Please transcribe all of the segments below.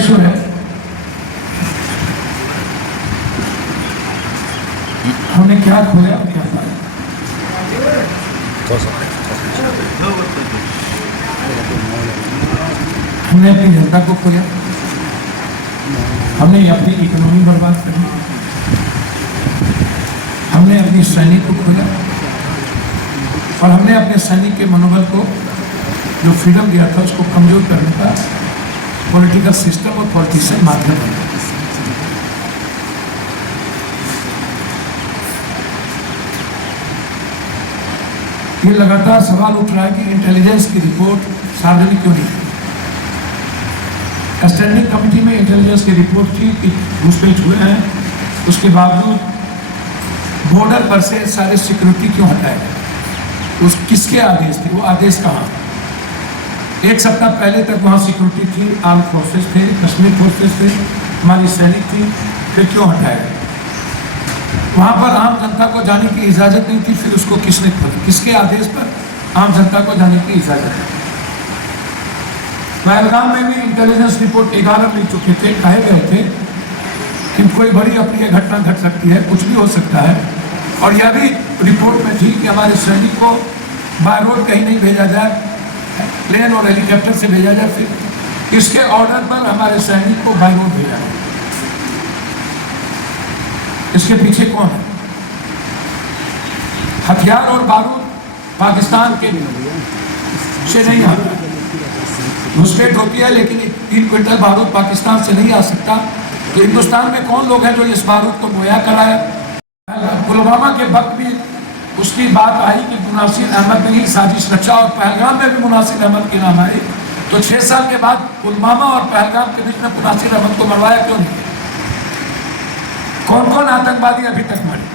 Issue है, हमने क्या खोया क्या पाया? हमने अपनी जनता को खोया, हमने अपनी इकोनॉमी बर्बाद कर दी, हमने अपनी सैनिक को खोया और हमने अपने सैनिक के मनोबल को, जो फ्रीडम दिया था, उसको कमजोर करने का पॉलिटिकल सिस्टम और पॉलिटिशियन माध्यम बना। ये लगातार सवाल उठ रहा है कि इंटेलिजेंस की रिपोर्ट सार्वजनिक क्यों नहीं? स्टैंडिंग कमेटी में इंटेलिजेंस की रिपोर्ट थी कि घुसपैठ हुए हैं, उसके बावजूद बॉर्डर पर से सारे सिक्योरिटी क्यों हटाए गए? उस किसके आदेश थे? वो आदेश कहाँ? एक सप्ताह पहले तक वहाँ सिक्योरिटी थी, आर्म फोर्सेस थे, कश्मीर फोर्सेस थे, हमारी सैनिक थी, फिर क्यों हटाया गया? वहाँ पर आम जनता को जाने की इजाज़त नहीं थी, फिर उसको किसने खोला? किसके आदेश पर आम जनता को जाने की इजाज़त है? पहलगाम में भी इंटेलिजेंस रिपोर्ट 11 मिल चुके थे, कहे गए थे कि कोई बड़ी अप्रिय घटना घट सकती है, कुछ भी हो सकता है, और यह भी रिपोर्ट में थी कि हमारे सैनिक को बाय रोड कहीं नहीं भेजा जाए, प्लेन और हेलीकॉप्टर से भेजा जाए। फिर इसके ऑर्डर पर हमारे सैनिक को बाय रोड भेजा जाए। इसके पीछे कौन है? हथियार और बारूद पाकिस्तान के से नहीं आता, घुसपैठ होती है, लेकिन 3 क्विंटल बारूद पाकिस्तान से नहीं आ सकता। तो हिंदुस्तान में कौन लोग हैं जो इस बारूद को मुहैया कराए? पुलवामा के वक्त भी उसकी बात आई कि मुनासिर अहमद ने ही साजिश रचा, और पहलगाम में भी मुनासिर अहमद के नाम आए। तो 6 साल के बाद पुलवामा और पहलगाम के बीच में मुनासिर अहमद को मरवाया क्यों नहीं? कौन कौन आतंकवादी अभी तक मरे?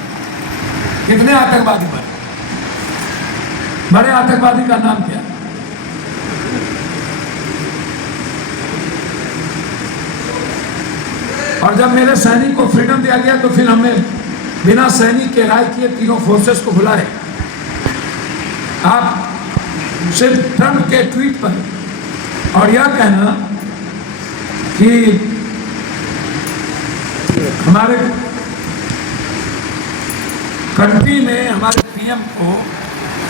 कितने आतंकवादी मरे? बड़े आतंकवादी का नाम क्या? और जब मेरे सैनिक को फ्रीडम दिया गया तो फिर हमने बिना सैनिक के राय किए तीनों फोर्सेस को बुलाए। आप सिर्फ ट्रंप के ट्वीट पर और यह कहना कि हमारे कंट्री में हमारे पीएम को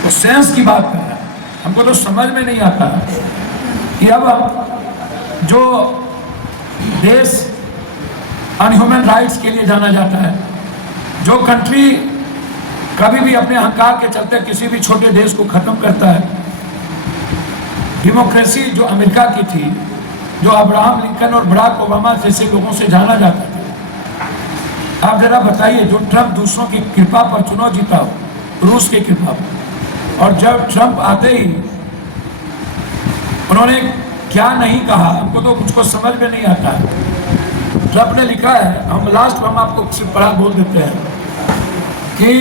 तो सेंस की बात कर रहा है, हमको तो समझ में नहीं आता कि अब जो देश अनह्यूमन राइट्स के लिए जाना जाता है, जो कंट्री कभी भी अपने अहंकार के चलते किसी भी छोटे देश को खत्म करता है, डेमोक्रेसी जो अमेरिका की थी, जो अब्राहम लिंकन और बराक ओबामा जैसे लोगों से जाना जाता था, आप जरा बताइए, जो ट्रंप दूसरों की कृपा पर चुनाव जीता हो, रूस की कृपा पर, और जब ट्रंप आते ही उन्होंने क्या नहीं कहा, हमको तो कुछ को समझ में नहीं आता है। ट्रंप ने लिखा है, हम आपको सिर्फ पढ़ा बोल देते हैं कि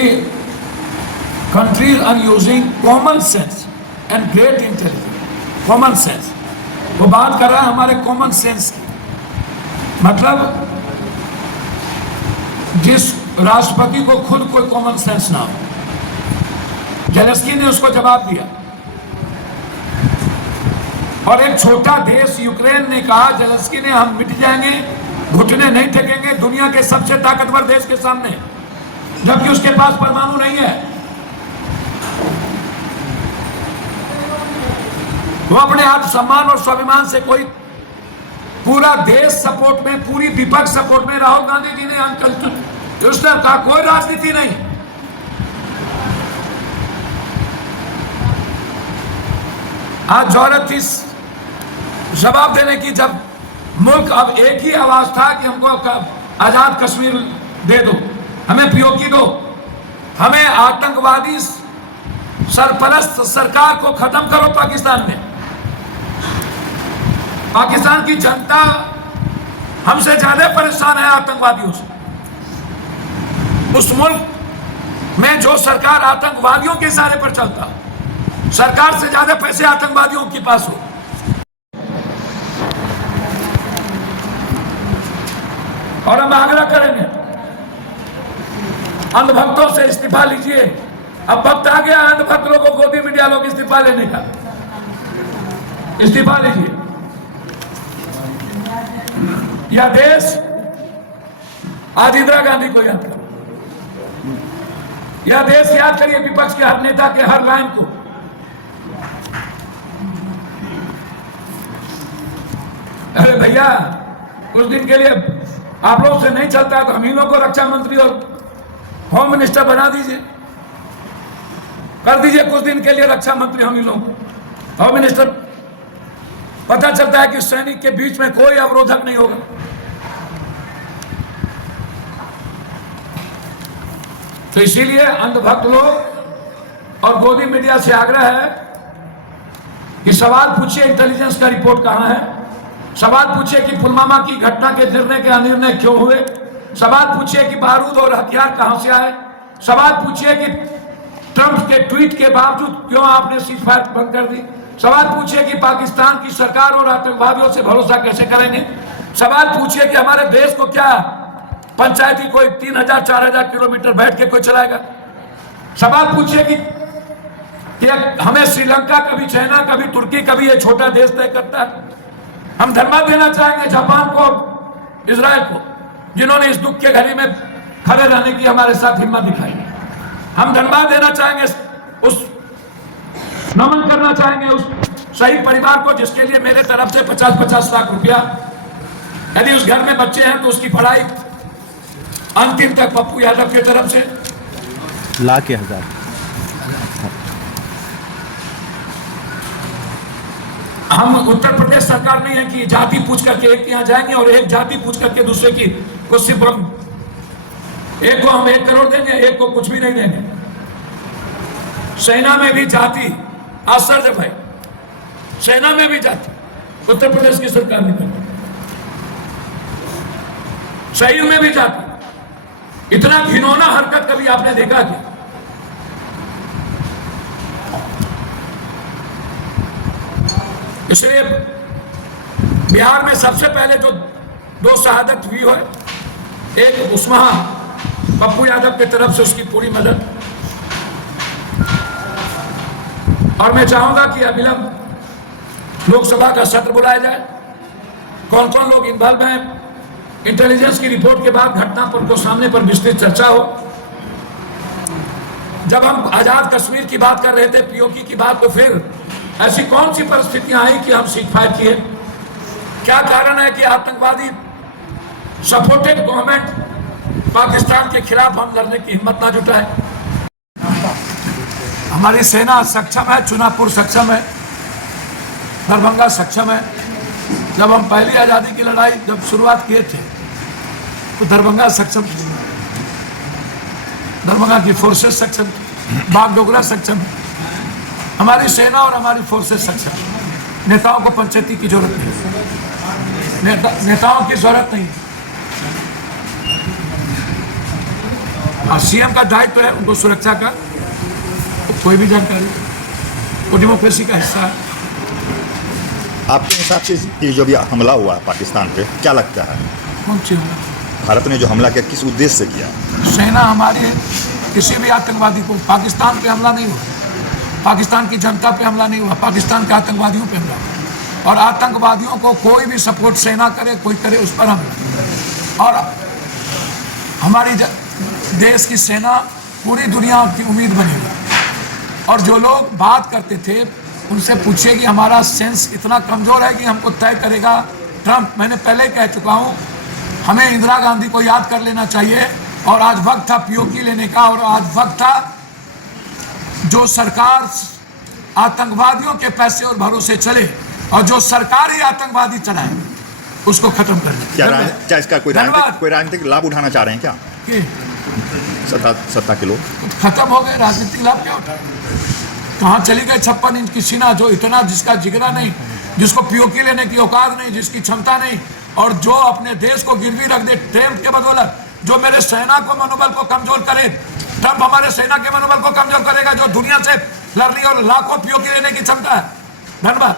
countries are using common sense and great intelligence. Common sense, वो बात कर रहा है हमारे कॉमन सेंस की, मतलब जिस राष्ट्रपति को खुद कोई कॉमन सेंस ना हो। जेलेंस्की ने उसको जवाब दिया, और एक छोटा देश यूक्रेन ने कहा, जेलेंस्की ने, हम मिट जाएंगे, घुटने नहीं टेकेंगे दुनिया के सबसे ताकतवर देश के सामने, जबकि उसके पास परमाणु नहीं है। वो अपने आत्मसम्मान और स्वाभिमान से कोई पूरा देश सपोर्ट में, पूरी विपक्ष सपोर्ट में, राहुल गांधी जी ने अंकल उसने कहा कोई राजनीति नहीं। आज जरूरत थी जवाब देने की, जब मुल्क अब एक ही आवाज था कि हमको आजाद कश्मीर दे दो, हमें पीओके दो, हमें आतंकवादी सरपरस्त सरकार को खत्म करो पाकिस्तान में। पाकिस्तान की जनता हमसे ज्यादा परेशान है आतंकवादियों से। उस मुल्क में जो सरकार आतंकवादियों के इशारे पर चलता, सरकार से ज्यादा पैसे आतंकवादियों के पास हो। और हम आग्रह करेंगे अंधभक्तों से, इस्तीफा लीजिए। अब वक्त आ गया अंधभक्त लोगों को भी, मीडिया लोग इस्तीफा लेने का। इस्तीफा लीजिए। यह देश आज इंदिरा गांधी को याद करो, यह देश याद करिए विपक्ष के हर नेता के हर लाइन को। अरे भैया, कुछ दिन के लिए आप लोग से नहीं चलता तो हम इन लोग को रक्षा मंत्री और होम मिनिस्टर बना दीजिए, कर दीजिए कुछ दिन के लिए रक्षा मंत्री हम इन लोगों को, होम मिनिस्टर। पता चलता है कि सैनिक के बीच में कोई अवरोधक नहीं होगा। तो इसीलिए अंधभक्त लोग और गोदी मीडिया से आग्रह है कि सवाल पूछिए इंटेलिजेंस का रिपोर्ट कहां है, सवाल पूछिए कि पुलवामा की घटना के निर्णय के अनिर्णय क्यों हुए, सवाल पूछिए कि बारूद और हथियार कहां से आए, सवाल पूछिए कि ट्रंप के ट्वीट के बावजूद क्यों आपने सीजफायर बंद कर दी, सवाल पूछिए कि पाकिस्तान की सरकार और आतंकवादियों से भरोसा कैसे करेंगे, सवाल पूछिए कि हमारे देश को क्या पंचायती कोई 3000-4000 किलोमीटर बैठ के कोई चलाएगा, सवाल पूछिए कि हमें श्रीलंका कभी चाइना कभी तुर्की कभी ये छोटा देश तय करता है। हम धन्यवाद देना चाहेंगे जापान को, इजराइल को, जिन्होंने इस दुख के घड़ी में खड़े रहने की हमारे साथ हिम्मत दिखाई। हम धन्यवाद देना चाहेंगे, उस नमन करना चाहेंगे उस शहीद परिवार को जिसके लिए मेरे तरफ से 50-50 लाख रुपया, यदि उस घर में बच्चे हैं तो उसकी पढ़ाई अंतिम तक पप्पू यादव की तरफ से लाख या हजार। हम उत्तर प्रदेश सरकार नहीं है कि जाति पूछ करके एक यहाँ जाएंगे और एक जाति पूछ करके दूसरे की को सिर्फ हम एक को हम 1 करोड़ देंगे, एक को कुछ भी नहीं देंगे। सेना में भी जाति, आश्चर्य भाई, सेना में भी जाति उत्तर प्रदेश की सरकार ने कर, शहीद में भी जाति। इतना घिनौना हरकत कभी आपने देखा क्या? इसलिए बिहार में सबसे पहले जो 2 शहादत हुई है, एक उस्मा पप्पू यादव की तरफ से उसकी पूरी मदद, और मैं चाहूंगा कि अविलंब लोकसभा का सत्र बुलाया जाए, कौन कौन लोग इन्वॉल्व हैं, इंटेलिजेंस की रिपोर्ट के बाद घटना पर को सामने पर विस्तृत चर्चा हो। जब हम आजाद कश्मीर की बात कर रहे थे, पीओके की बात, तो फिर ऐसी कौन सी परिस्थितियां आई कि हम सीजफायर किए? क्या कारण है कि आतंकवादी सपोर्टेड गवर्नमेंट पाकिस्तान के खिलाफ हम लड़ने की हिम्मत ना जुटाए? हमारी सेना सक्षम है, चुनापुर सक्षम है, दरभंगा सक्षम है। जब हम पहली आज़ादी की लड़ाई जब शुरुआत किए थे तो दरभंगा सक्षम थी, दरभंगा की फोर्सेस सक्षम थी, बागडोगरा सक्षम है। हमारी सेना और हमारी फोर्सेस सक्षम है। नेताओं को पंचायती की जरूरत नहीं, नेताओं की जरूरत नहीं। सीएम का दायित्व है उनको सुरक्षा का, कोई भी जानकारी, वो डेमोक्रेसी का हिस्सा है। आपके हिसाब से ये जो भी हमला हुआ पाकिस्तान पे, क्या लगता है? कौन सी हमला? भारत ने जो हमला किया किस उद्देश्य से किया? सेना हमारे किसी भी आतंकवादी को, पाकिस्तान पे हमला नहीं हुआ, पाकिस्तान की जनता पे हमला नहीं हुआ, पाकिस्तान के आतंकवादियों पे हमला हुआ। और आतंकवादियों को कोई भी सपोर्ट सेना करे, कोई करे, उस पर हमला। और हमारी देश की सेना पूरी दुनिया की उम्मीद बनी हुई। और जो लोग बात करते थे उनसे पूछिए कि हमारा सेंस इतना कमजोर है कि हमको तय करेगा ट्रंप। मैंने पहले कह चुका हूं, हमें इंदिरा गांधी को याद कर लेना चाहिए। और आज वक्त था पीओके लेने का, और आज वक्त था जो सरकार आतंकवादियों के पैसे और भरोसे चले और जो सरकारी आतंकवादी चलाए उसको खत्म करना। क्या इसका कोई राजनीतिक लाभ उठाना चाह रहे हैं क्या? सत्ता के लोग खत्म हो गए, राजनीतिक लाभ क्या उठाए? कहाँ चली गई 56 इंच की सीना, जो इतना, जिसका जिगरा नहीं, जिसको पीओके लेने की औकात नहीं, जिसकी क्षमता नहीं, और जो अपने देश को गिरवी रख दे ट्रंप के बदौलत, जो मेरे सेना को मनोबल को कमजोर करे। ट्रंप हमारे सेना के मनोबल को कमजोर करेगा जो दुनिया से लड़ रही और लाखों पीओके लेने की क्षमता है। धन्यवाद।